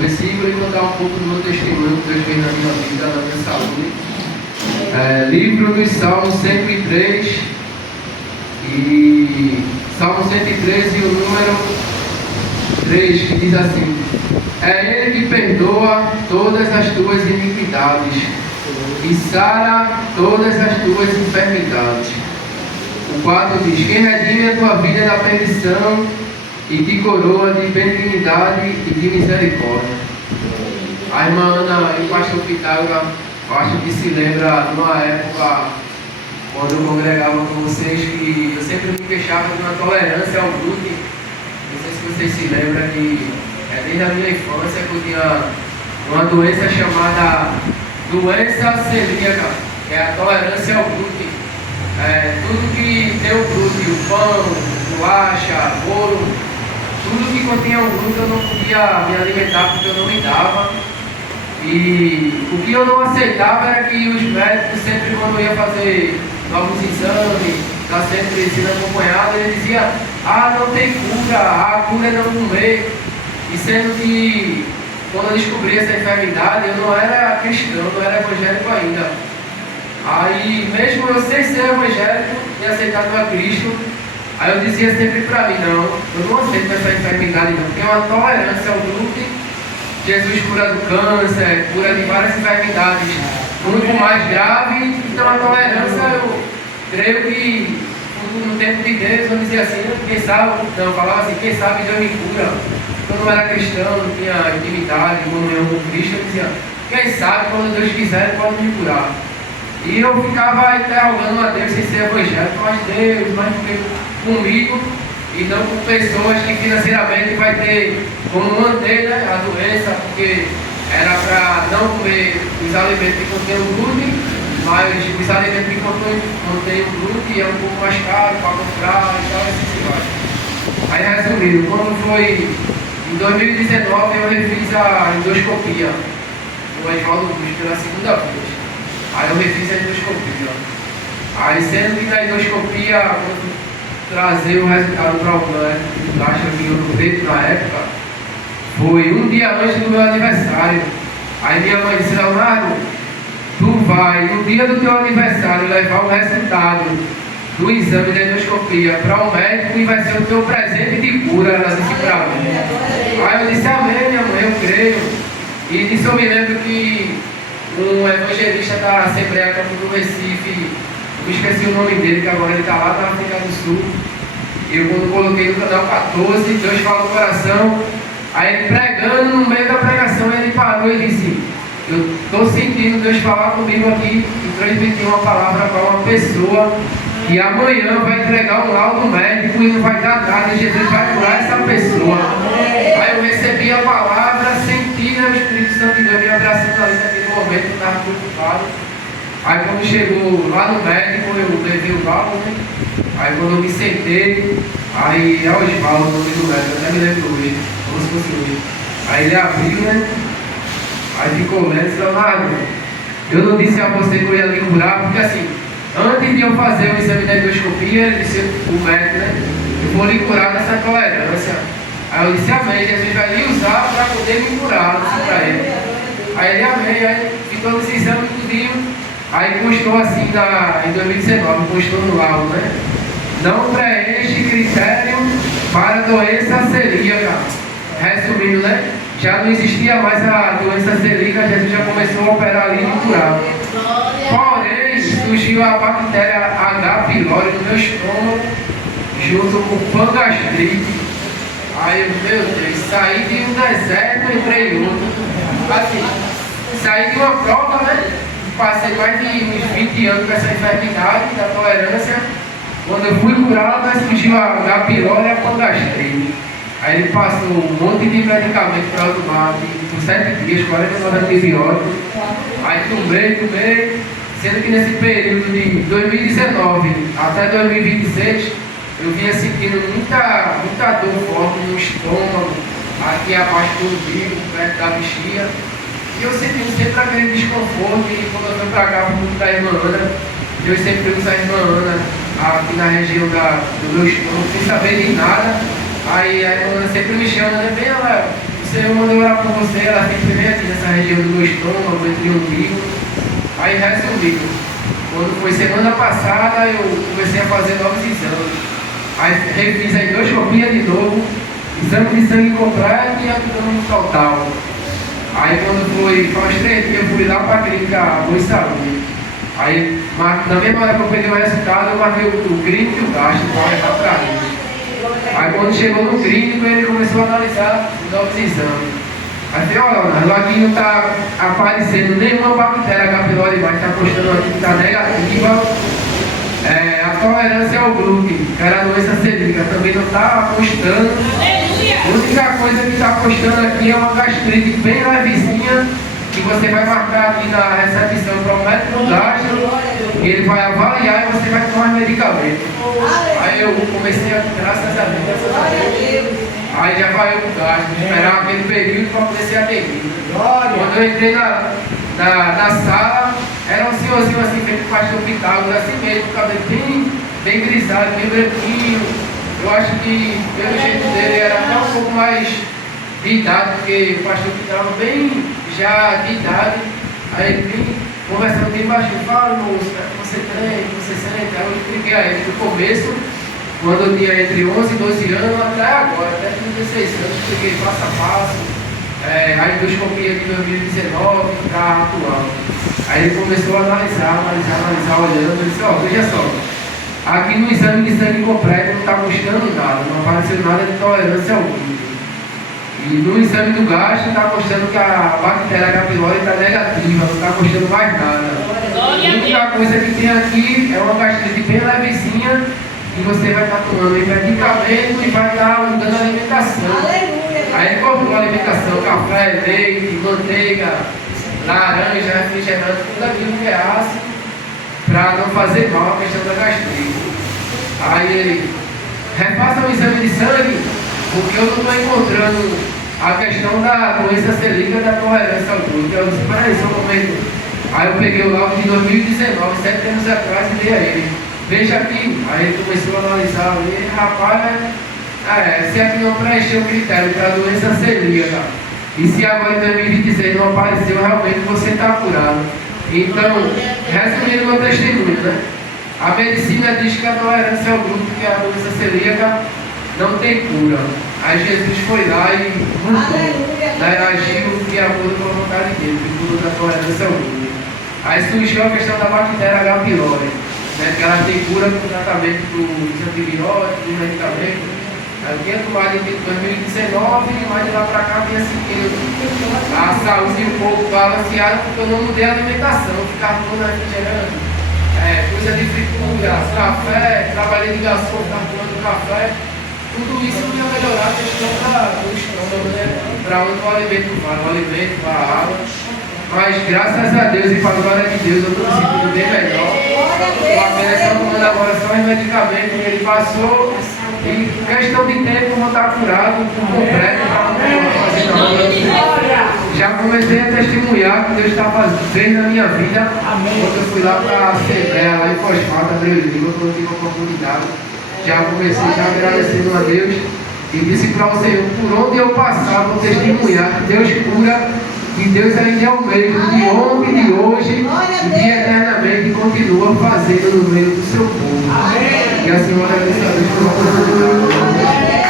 versículo e contar um pouco do meu testemunho que Deus fez na minha vida, na minha saúde. Livro dos Salmos 103, e Salmo 113 e o número 3, que diz assim: é Ele que perdoa todas as tuas iniquidades e sara todas as tuas enfermidades. O 4 diz: quem redime a tua vida da perdição e te coroa de benignidade e de misericórdia. A irmã Ana e o pastor Pitágoras, acho que se lembra de uma época quando eu congregava com vocês, que eu sempre me queixava de uma tolerância ao glúten. Não sei se vocês se lembram que desde a minha infância que eu tinha uma doença chamada doença celíaca, que é a tolerância ao glúten. Tudo que tem o glúten, o pão, bolacha, bolo, tudo que continha o glúten eu não podia me alimentar porque eu não me dava. E o que eu não aceitava era que os médicos sempre, quando eu ia fazer novos exames, está sempre sendo acompanhado, ele dizia: não tem cura, a cura é não comer. E sendo que quando eu descobri essa enfermidade, eu não era cristão, não era evangélico ainda. Aí mesmo eu sem ser evangélico e aceitado a Cristo, aí eu dizia sempre para mim: não, eu não aceito essa enfermidade não, porque é uma tolerância ao glúten. Jesus cura do câncer, cura de várias enfermidades, muito mais grave. Então a tolerância, eu creio que no tempo de Deus eu dizia assim: quem sabe, não, eu falava assim: quem sabe Deus me cura. Eu não era cristão, não tinha intimidade, comunhão com Cristo, eu dizia: quem sabe quando Deus quiser Ele pode me curar. E eu ficava interrogando a Deus sem ser evangélico: mas Deus, mas comigo e não com pessoas que financeiramente vai ter como manter, né, a doença, porque era para não comer os alimentos que contêm glúten, mas os alimentos que contêm glúten é um pouco mais caro para comprar e tal, assim se vai. Aí resumindo, quando foi em 2019 eu refiz a endoscopia no Oswaldo Cruz pela segunda vez. Aí eu refiz a endoscopia. Aí sendo que na endoscopia, trazer o resultado para o plano, acho que eu feito na época, foi um dia antes do meu aniversário. Aí minha mãe disse: Leonardo, tu vai no dia do teu aniversário levar o resultado do exame da endoscopia para o médico e vai ser o teu presente de cura, ela disse para mim. Aí eu disse: amém, minha mãe, eu creio. E disso eu me lembro que um evangelista da Assembleia Campo do Recife, eu esqueci o nome dele, que agora ele está lá na África do Sul. Eu quando coloquei no canal 14, Deus fala no coração. Aí ele pregando, no meio da pregação, ele parou e disse: eu estou sentindo Deus falar comigo aqui e transmitir uma palavra para uma pessoa que amanhã vai entregar um laudo médico e não vai dar nada, e Jesus vai curar essa pessoa. Aí eu recebi a palavra, senti, né, o Espírito Santo de Deus me abraçando ali naquele momento, eu estava preocupado. Aí quando chegou lá no médico, eu levei o laudo, né? Aí quando eu me sentei, aí é o Osvaldo, o nome do médico, eu até me lembro hoje, como se fosse hoje. Aí ele abriu, né? Aí ficou lendo e disse: Leonardo, eu não disse a você que eu ia lhe curar, porque assim, antes de eu fazer o exame da endoscopia, ele disse, o médico, né? Eu vou lhe curar dessa tolerância. Aí eu disse: amém, Jesus vai lhe usar para poder me curar, eu disse para ele. Aí ele: amém, aí ficou nesse exame tudinho. Aí constou assim, em 2019, constou no laudo, né? Não preenche critério para doença celíaca. Resumindo, né? Já não existia mais a doença celíaca, Jesus já começou a operar ali e curar. Porém, surgiu a bactéria H. pylori no meu estômago, junto com pangastrite. Aí eu, meu Deus, saí de um deserto, entrei em outro. Assim, saí de uma prova, né? Passei mais de uns 20 anos com essa enfermidade da tolerância. Quando eu fui curado, surgiu a H. pylori e a pangastrite. Aí ele passou um monte de medicamento para eu tomar por 7 dias, 49 antibióticos. Aí tomei, sendo que nesse período de 2019 até 2026 eu vinha sentindo muita dor forte no estômago, aqui abaixo do umbigo, perto da bexiga. E eu sentindo sempre aquele desconforto. E quando eu fui para cá, por muito da irmã Ana, eu sempre uso a irmã Ana aqui na região do meu estômago, sem saber de nada. Aí a irmã Ana sempre me chama, né? Vem, Léo, o Senhor mandou orar por você, ela sempre vem aqui nessa região do meu estômago, entre o umbigo. Aí resumindo, quando foi semana passada eu comecei a fazer novos exames. Aí refiz aí 2 copinhas de novo, exame de sangue completo e abdômen total. Aí quando foi, faz 3 dias, eu fui lá para a clínica Boa Saúde. Aí na mesma hora que eu peguei o resultado, eu marquei o clínico e o gasto para levar para mim. Aí quando chegou no clínico, ele começou a analisar os novos exames. Aí falei, olha, Leonardo, aqui não está aparecendo nenhuma bactéria H. pylori mais, está postando aqui que está negativa. A tolerância ao glúten, que era a doença celíaca, também não está postando. A única coisa que está postando aqui é uma gastrite bem levezinha, que você vai marcar aqui na recepção para o médico do gastro, ele vai avaliar e você vai tomar medicamento. Aí eu comecei a, graças a Deus, aí já vai eu pro gastro, esperar aquele período para poder ser atendido. Quando eu entrei na sala, era um senhorzinho assim, feito com pastor Pitágoras, assim mesmo, com o cabelo bem grisalho, bem branquinho. Eu acho que pelo jeito dele era até um pouco mais de idade, porque o pastor Pitágoras bem já de idade, aí ele vem conversando bem baixinho, fala, moço, você tem, você sente. Aí eu expliquei a ele no começo, quando eu tinha entre 11 e 12 anos, até agora, até 16 anos, expliquei passo a passo, aí 2 copinhas de 2019 para atual. Aí ele começou a analisar, olhando, ele disse, veja só, aqui no exame de sangue completo não está mostrando nada, não apareceu nada de tolerância ao glúten. E no exame do gastro está mostrando que a bactéria H. pylori está negativa, não está mostrando mais nada. A única coisa que tem aqui é uma gastrite bem levezinha e você vai estar tomando medicamento e vai estar mudando a alimentação. Aí ele comprou a alimentação, café, leite, manteiga, laranja, refrigerante, tudo aquilo que é ácido, para não fazer mal a questão da gastrite. Aí ele repassa o exame de sangue, porque eu não estou encontrando a questão da doença celíaca da tolerância ao glúten. Eu disse, peraí, só um momento. Aí eu peguei o laudo de 2019, 7 anos atrás, e dei a ele. Veja aqui. Aí ele começou a analisar ali, rapaz, se aqui não preencheu o critério para a doença celíaca, e se agora em 2026 não apareceu, realmente você está curado. Então, resumindo meu testemunho, né? A medicina diz que a tolerância ao glúten, que é a doença celíaca, não tem cura. Aí Jesus foi lá e mudou, agiu de acordo com a vontade dele, que curou da tolerância ao glúten. Aí surgiu a questão da bactéria H. pylori, né, que ela tem cura com o tratamento dos antibióticos, dos medicamentos. Eu tinha tomado em 2019 e mais de lá para cá vinha sentindo a saúde um pouco balanceada, porque eu não mudei a alimentação, ficava tomando refrigerante, coisa de fritura, café, trabalhei de garçom, ficava tomando café. Tudo isso não ia melhorar a questão do estômago, né? Para onde o alimento vai, a água. Mas graças a Deus e para a glória de Deus eu estou me sentindo bem melhor. O apenas está tomando agora só os medicamentos que ele passou. E questão de tempo eu vou estar curado por completo para não fazer nada. Já comecei a testemunhar que Deus está fazendo na minha vida. Quando eu fui lá para a Assembleia, lá em Fosfata, Brasileiro, quando eu tive a oportunidade. Já comecei agradecendo a Deus e disse para o Senhor, por onde eu passar, vou testemunhar que Deus cura, que Deus ainda é o mesmo, de ontem, de hoje e de eternamente, e continua fazendo no meio do seu povo. E assim eu agradeço a Deus por oportunidade.